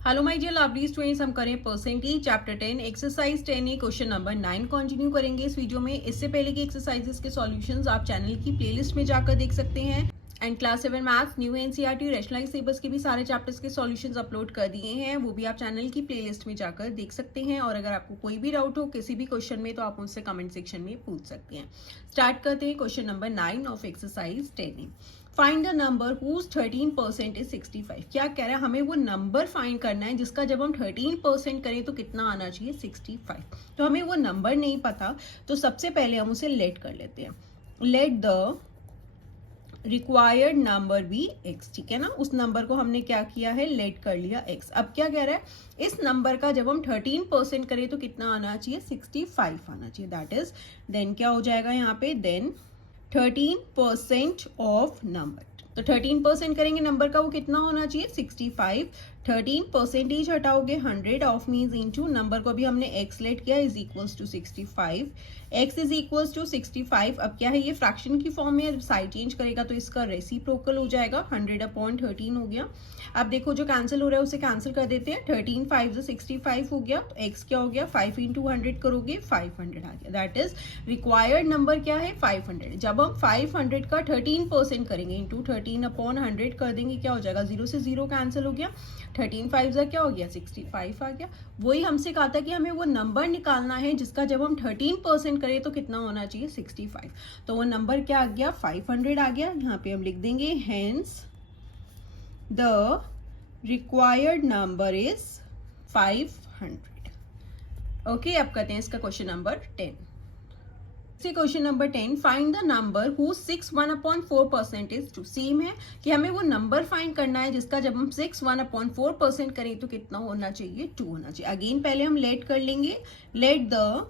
Hello my dear lovely students, हम करें percentage chapter 10 exercise 10 A question number 9 continue करेंगे इस वीडियो में। इससे पहले की एक्सरसाइजेस के सॉल्यूशंस आप चैनल की प्लेलिस्ट में जाकर देख सकते हैं। And class 7 maths, new NCERT, rationalise syllabus के भी सारे चैप्टर्स के सॉल्यूशंस अपलोड कर दिए हैं, वो भी आप चैनल की प्लेलिस्ट में जाकर देख सकते हैं। और अगर आपको कोई भी डाउट हो किसी भी क्वेश्चन में तो आप मुझसे कमेंट सेक्शन में पूछ सकते हैं। स्टार्ट करते हैं question number 9 of exercise 10। Find the number whose 13% is 65। क्या कह रहा है, हमें वो नंबर फाइंड करना है जिसका जब हम 13% करें तो कितना आना चाहिए, 65। तो हमें वो नंबर नहीं पता, तो सबसे पहले हम उसे लेट कर लेते हैं। Let the required number be x, ठीक है ना। उस नंबर को हमने क्या किया है, लेट कर लिया एक्स। अब क्या कह रहा है, इस नंबर का जब हम 13% करें तो कितना आना चाहिए, 65 आना चाहिए। दैट इज देन क्या हो जाएगा यहाँ पे, देन 13% ऑफ नंबर। तो 13% करेंगे नंबर का, वो कितना होना चाहिए, 65। 13% हटाओगे 100 ऑफ मीन्स इनटू नंबर को अभी हमने एक्स लेट किया is equals to 65। X is equals to 65। अब क्या है, ये फ्रैक्शन की फॉर्म में, साइड चेंज करेगा तो इसका रेसिप्रोकल हो जाएगा, 100/13 हो गया। अब देखो जो कैंसिल हो रहा है उसे कैंसिल कर देते हैं। 13 5 65 हो गया, तो एक्स क्या हो गया, 5 इंटू 100 करोगे 500 आ गया। दैट इज रिक्वायर्ड नंबर क्या है, 500। जब हम 500 का 13% करेंगे इंटू 13/100 कर देंगे, क्या हो जाएगा, 0 से 0 कैंसिल हो गया, 13 5 क्या हो गया, 65 आ गया। वही हमसे कहा था कि हमें वो नंबर निकालना है जिसका जब हम 13% करें तो कितना होना चाहिए, 65। तो वो नंबर क्या आ गया, 500 आ गया। यहाँ पे हम लिख देंगे hence the required number is 500। Okay, अब करते हैं इसका question number 10। Question number 10, find the number who 6 1/4% is 2। Same है कि हमें वो नंबर फाइंड करना है जिसका जब हम 6 1/4% करें तो कितना होना चाहिए, 2 होना चाहिए। अगेन पहले हम लेट कर लेंगे। Let the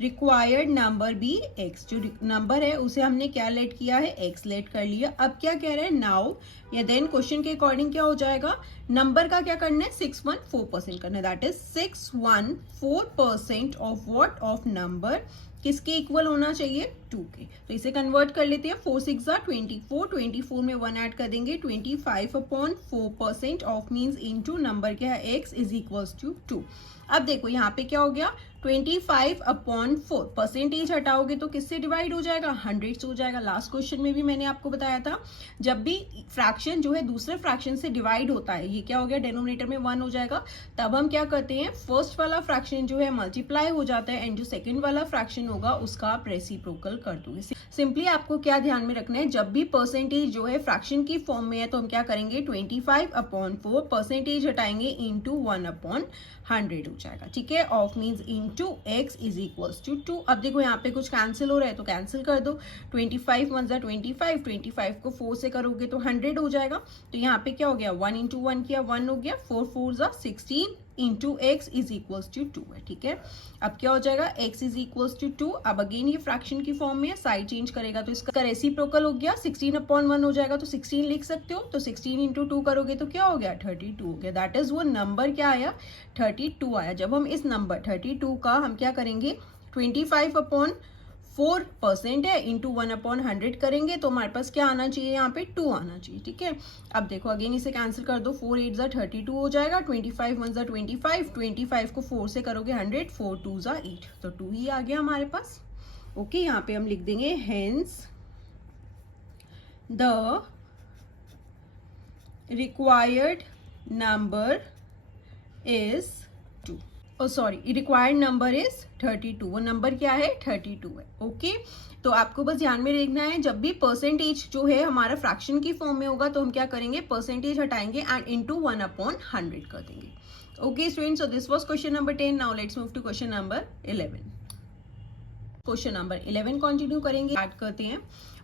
required number be x. जो नंबर है उसे हमने क्या लेट किया है, एक्स लेट कर लिया। अब क्या कह रहे हैं, नाउ या देन क्वेश्चन के अकॉर्डिंग क्या हो जाएगा, नंबर का क्या करना है, 614% करना है। That is 614% of what, of number किसके इक्वल होना चाहिए, 2 के। तो इसे कन्वर्ट कर लेते हैं। 4 6 24, 24 में 1 ऐड कर देंगे, 25/4% ऑफ मीन्स इनटू नंबर क्या है, एक्स इज इक्वल्स टू 2। अब देखो यहाँ पे क्या हो गया, 25/4 परसेंटेज हटाओगे तो किससे डिवाइड हो जाएगा, 100 से हो जाएगा। लास्ट क्वेश्चन में भी मैंने आपको बताया था, जब भी फ्रैक्शन जो है दूसरे फ्रैक्शन से डिवाइड होता है, ये क्या हो गया, डिनोमिनेटर में 1 हो जाएगा, तब हम क्या करते हैं, फर्स्ट वाला फ्रैक्शन जो है मल्टीप्लाई हो जाता है एंड जो सेकंड वाला फ्रैक्शन होगा उसका आप रेसिप्रोकल कर दोगे। सिंपली आपको क्या ध्यान में रखना है, जब भी परसेंटेज जो है फ्रैक्शन की फॉर्म में है तो हम क्या करेंगे, 25/4 परसेंटेज हटाएंगे इंटू 1/100 हो जाएगा, ठीक है। Of means into x is equals to 2। अब देखो यहाँ पे कुछ कैंसिल हो रहा है तो कैंसिल कर दो। 25 1 25, 25 को 4 से करोगे तो 100 हो जाएगा। तो यहाँ पे क्या हो गया, 1 इंटू 1 किया 1 हो गया, 4 4 16 into x is equals to 2 है, ठीक है। अब क्या हो जाएगा, x इज इक्वल्स टू 2। अब अगेन ये फ्रैक्शन की फॉर्म में है, साइड चेंज करेगा तो इसका रेसिप्रोकल हो गया, 16/1 हो जाएगा तो 16 लिख सकते हो। तो 16 इंटू 2 करोगे तो क्या हो गया, 32 हो गया। दैट इज वो नंबर क्या आया, 32 आया। जब हम इस नंबर 32 का हम क्या करेंगे, 25/4% है इंटू 1/100 करेंगे तो हमारे पास क्या आना चाहिए, यहाँ पे 2 आना चाहिए, ठीक है। अब देखो अगेन इसे कैंसिल कर दो, 4 8 32 हो जाएगा, 25 1 25, 25 को 4 से करोगे 100, 4 2 8, तो 2 ही आ गया हमारे पास। ओके, यहाँ पे हम लिख देंगे hence the required number is 2। Sorry, required number is 32। वो नंबर क्या है, 32 है। ओके, तो आपको बस ध्यान में रखना है, जब भी परसेंटेज जो है हमारा फ्रैक्शन की फॉर्म में होगा तो हम क्या करेंगे, परसेंटेज हटाएंगे एंड इनटू 1/100 कर देंगे। Okay students, so this was question number 10। Now let's move to question number 11। Question number 11 continue करेंगे। स्टार्ट करते हैं।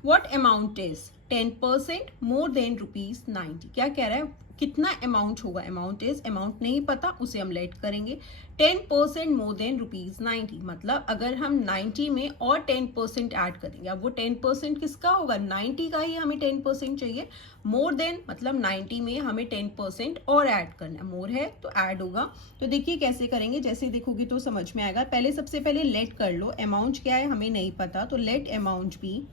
What amount is 10% more than ₹90। क्या कह रहा है, कितना अमाउंट होगा, अमाउंट इज, अमाउंट नहीं पता उसे हम लेट करेंगे। 10% मोर देन ₹90 मतलब अगर हम 90 में और 10% ऐड करेंगे। अब वो 10% किसका होगा, 90 का ही हमें 10% चाहिए। मोर देन मतलब 90 में हमें 10% और ऐड करना है, मोर है तो ऐड होगा। तो देखिए कैसे करेंगे, जैसे देखोगे तो समझ में आएगा। सबसे पहले लेट कर लो, अमाउंट क्या है हमें नहीं पता, तो लेट अमाउंट बी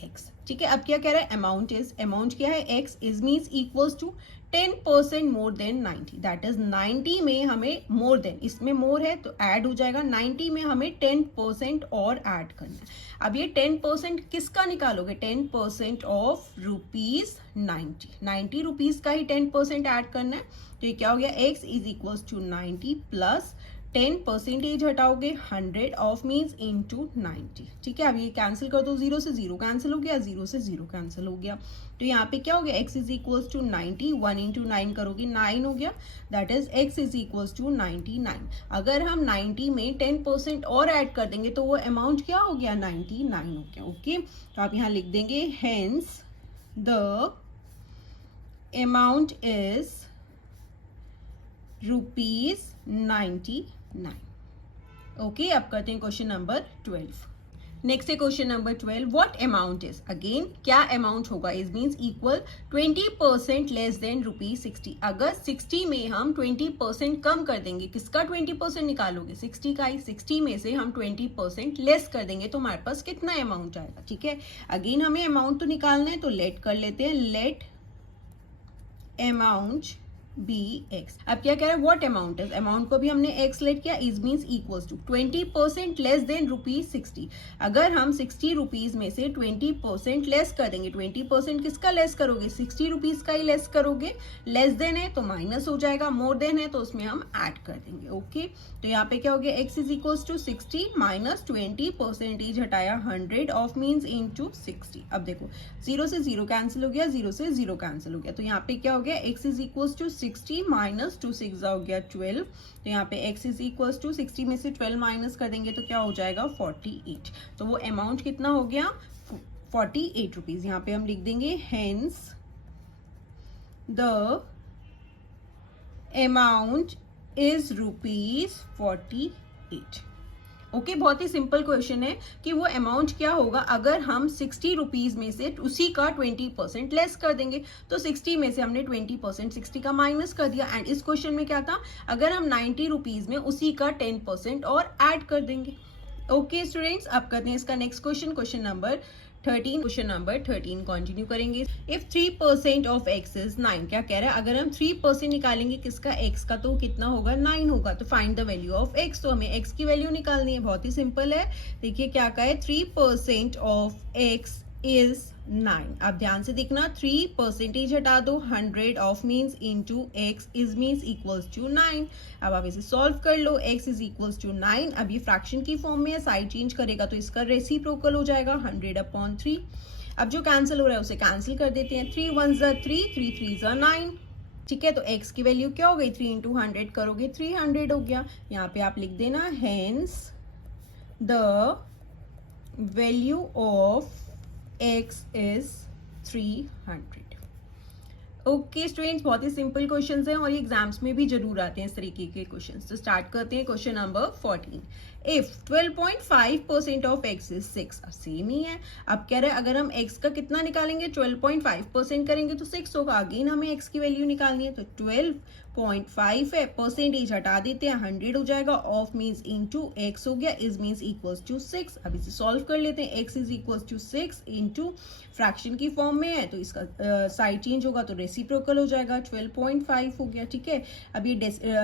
एक्स। ठीक है, अब क्या कह रहा है, अमाउंट इज, अमाउंट क्या है, x is means equals to 10% more than 90, that is 90 में हमें मोर देन, इसमें मोर है तो ऐड हो जाएगा, 90 में हमें 10% और ऐड करना है। अब ये 10% किसका निकालोगे, 10% ऑफ ₹90, 90 रुपीज का ही 10% ऐड करना है। तो ये क्या हो गया, x is equals to 90 plus 10% हटाओगे 100 ऑफ मीन्स इनटू 90, ठीक है। अब ये कैंसिल कर दो, 0 से 0 कैंसिल हो गया, 0 से 0 कैंसिल हो गया, तो यहाँ पे क्या हो गया, x is equals to 90, 1 into 9 करोगे 9 हो गया, that is x is equals to 99। अगर हम 90 में 10% और ऐड कर देंगे तो वो अमाउंट क्या हो गया, 99 हो गया। ओके, तो आप यहाँ लिख देंगे hence the amount is ₹99। Okay, अब करते हैं क्वेश्चन नंबर 12। नेक्स्ट है question number 12, what amount is, again क्या अमाउंट होगा, is means equal 20% less than ₹60। अगर 60 में हम 20% कम कर देंगे, किसका 20% निकालोगे, 60 का ही, 60 में से हम 20% लेस कर देंगे तो हमारे पास कितना अमाउंट आएगा, ठीक है। अगेन हमें अमाउंट तो निकालना है, तो लेट कर लेते हैं, लेट अमाउंट बी एक्स। अब क्या कह रहा है, व्हाट अमाउंट इज, अमाउंट को भी हमने एक्स लेट किया, is means equals to 20% less than ₹60। अगर हम 60 रुपीज में से 20% लेस कर देंगे, 20% किसका लेस करोगे, 60 रुपीज का ही लेस करोगे, लेस देन है तो माइनस हो जाएगा, मोर देन है तो उसमें हम ऐड कर देंगे। ओके, तो यहाँ पे क्या हो गया, x is equals to 60 minus 20% हटाया 100 ऑफ मीन्स इनटू 60। अब देखो 0 से 0 कैंसिल हो गया, 0 से 0 कैंसिल हो गया, तो यहाँ पे क्या हो गया, x is equals to 60 minus 2 6 हो गया 12, तो यहाँ पे x इज इक्वल्स टू 60 में से 12 माइनस कर देंगे तो क्या हो जाएगा 48। तो वो अमाउंट कितना हो गया 48 रुपीज। यहाँ पे हम लिख देंगे hence the amount is ₹48। Okay, बहुत ही सिंपल क्वेश्चन है कि वो अमाउंट क्या होगा अगर हम 60 रुपीज में से उसी का 20% लेस कर देंगे। तो 60 में से हमने 20% 60 का माइनस कर दिया, एंड इस क्वेश्चन में क्या था, अगर हम 90 रुपीज में उसी का 10% और ऐड कर देंगे। ओके स्टूडेंट्स, अब करते हैं इसका next question, question number 13। Question number 13 continue करेंगे। इफ 3% ऑफ x इज 9, क्या कह रहा है, अगर हम 3% निकालेंगे किसका, x का, तो कितना होगा, 9 होगा। तो find the value of x, तो हमें x की वैल्यू निकालनी है, बहुत ही सिंपल है। देखिए क्या कहा है, 3% ऑफ x इज 9। अब ध्यान से देखना, 3% हटा दो, 100 of means into x is means equals to 9। अब आप इसे सॉल्व कर लो, x इज इक्वल्स टू 9। अब ये फ्रैक्शन की फॉर्म में है, साइड चेंज करेगा तो इसका रेसिप्रोकल हो जाएगा 100/3। अब जो कैंसिल हो रहा है उसे कैंसिल कर देते हैं, 3 1 ज़ा 3, 3 3 ज़ा 9, ठीक है। तो x की वैल्यू क्या हो गई, 3 इंटू 100 करोगे 300 हो गया। यहाँ पे आप लिख देना hence the value of x is 300। Okay students, बहुत ही सिंपल क्वेश्चंस हैं और ये एग्जाम्स में भी जरूर आते हैं इस तरीके के क्वेश्चंस। तो स्टार्ट करते हैं question number 14। If 12.5% of x is 6, अब सेम ही है। अब कह रहे हैं अगर हम x का कितना निकालेंगे, 12.5% करेंगे तो 6 होगा। अगेन हमें x की वैल्यू निकालनी है, तो 12.5 है, परसेंटेज हटा देते हैं, 100 हो जाएगा, ऑफ मीन्स इनटू x हो गया, इज मीन्स इक्वल्स टू 6। अब इसे सॉल्व कर लेते हैं, x is equals to 6 into fraction की फॉर्म में है तो इसका साइड चेंज होगा तो रेसिप्रोकल हो जाएगा, 12.5 हो गया, ठीक है। अब ये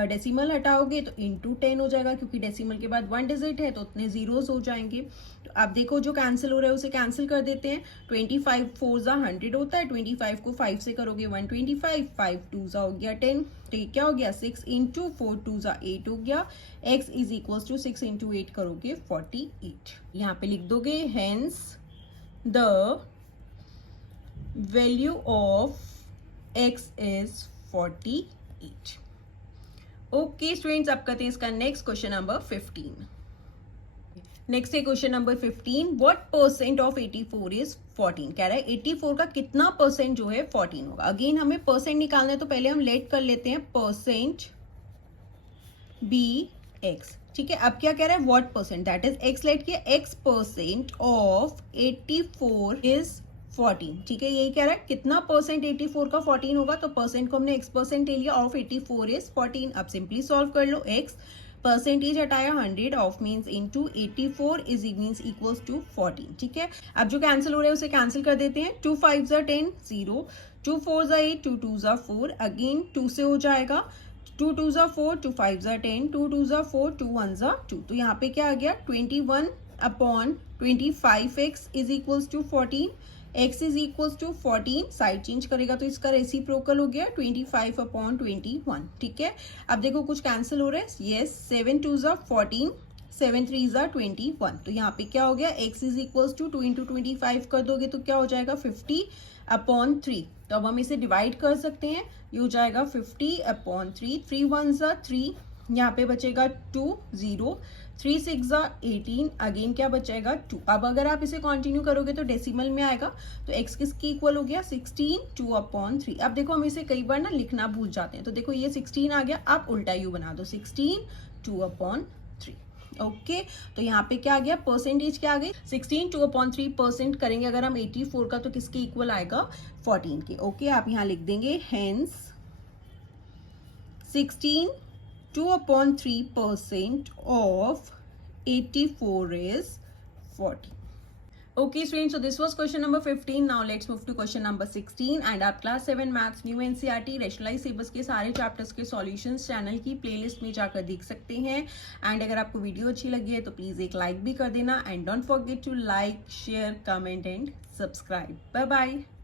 डेसिमल हटाओगे तो इंटू 10 हो जाएगा, क्योंकि डेसिमल के बाद 1 डिजिट है तो उतने जीरोस हो जाएंगे। तो अब देखो जो कैंसिल हो रहा है उसे कैंसिल कर देते हैं, 25 4 ज़ा 100 होता है, 25 को 5 से करोगे 125, 5 2 ज़ा हो गया 10, तो ये क्या हो गया 6 इंटू 4 2 ज़ा 8 हो गया, x is equals to 6 into 8 करोगे 48। यहाँ पे लिख दोगे hence the value of x is 48। Okay students, अब करते हैं इसका नेक्स्ट क्वेश्चन नंबर 15। नेक्स्ट है question number 15, what percent of 84 is 14। कह रहा है 84 का कितना परसेंट जो है 14 होगा। अगेन हमें परसेंट निकालना है तो पहले हम लेट कर लेते हैं परसेंट बी एक्स, ठीक है। अब क्या कह रहा है, what percent, that is x let किया, x परसेंट ऑफ 84 इज 14, ठीक है। यही कह रहा है कितना परसेंट 84 का 14 होगा, तो परसेंट को हमने x परसेंट ले लिया, ऑफ 84 इज 14। अब सिंपली सॉल्व कर लो, x परसेंटेज हटाया 100 of means into 84 is means equals to 14। ठीक है, अब जो कैंसिल हो रहा है उसे कैंसिल कर देते हैं। 2 5 ज़ा 10 0, 2 4 ज़ा 8, 2 2 ज़ा 4, अगेन 2 से हो जाएगा, 2 2 ज़ा 4, 2 5 ज़ा 10, 2 2 ज़ा 4, 2 1 ज़ा 2। तो यहाँ पे क्या आ गया 21 upon 25x is equals to 14, x is equals to 14, side change करेगा तो इसका रेसिप्रोकल हो गया 25 अपॉन 21। ठीक है, अब देखो कुछ कैंसिल हो रहा है, यस 7 2 ज़ा 14, 7 3 ज़ा 21। तो यहाँ पे क्या हो गया x is equals to 2 into 25 कर दोगे तो क्या हो जाएगा 50 अपॉन 3। तो अब हम इसे डिवाइड कर सकते हैं, ये हो जाएगा 50 अपॉन 3, 3 1 ज़ा 3, यहाँ पे बचेगा 2 0, 3 6 ज़ा 18, अगेन क्या बचेगा 2। अब अगर आप इसे कंटिन्यू करोगे तो डेसिमल में आएगा, तो x किसकी इक्वल हो गया 16 2 अपॉन 3। अब देखो हम इसे कई बार ना लिखना भूल जाते हैं, तो देखो ये 16 आ गया, आप उल्टा यू बना दो 16 2 अपॉन 3। ओके, तो यहाँ पे क्या आ गया, परसेंटेज क्या आ गई 16 2 अपॉन 3% करेंगे अगर हम 84 का तो किसके इक्वल आएगा 14 के। ओके, आप यहाँ लिख देंगे hence 16 2 upon 3% of 84 is 40. Okay students, so this was question number 15. Now let's move to question number 16 and आप class 7 maths new NCERT rationalized syllabus के सारे chapters के solutions चैनल की playlist में जाकर देख सकते हैं। and अगर आपको वीडियो अच्छी लगी है तो प्लीज एक लाइक भी कर देना, and don't forget to like, share, comment and subscribe. Bye bye.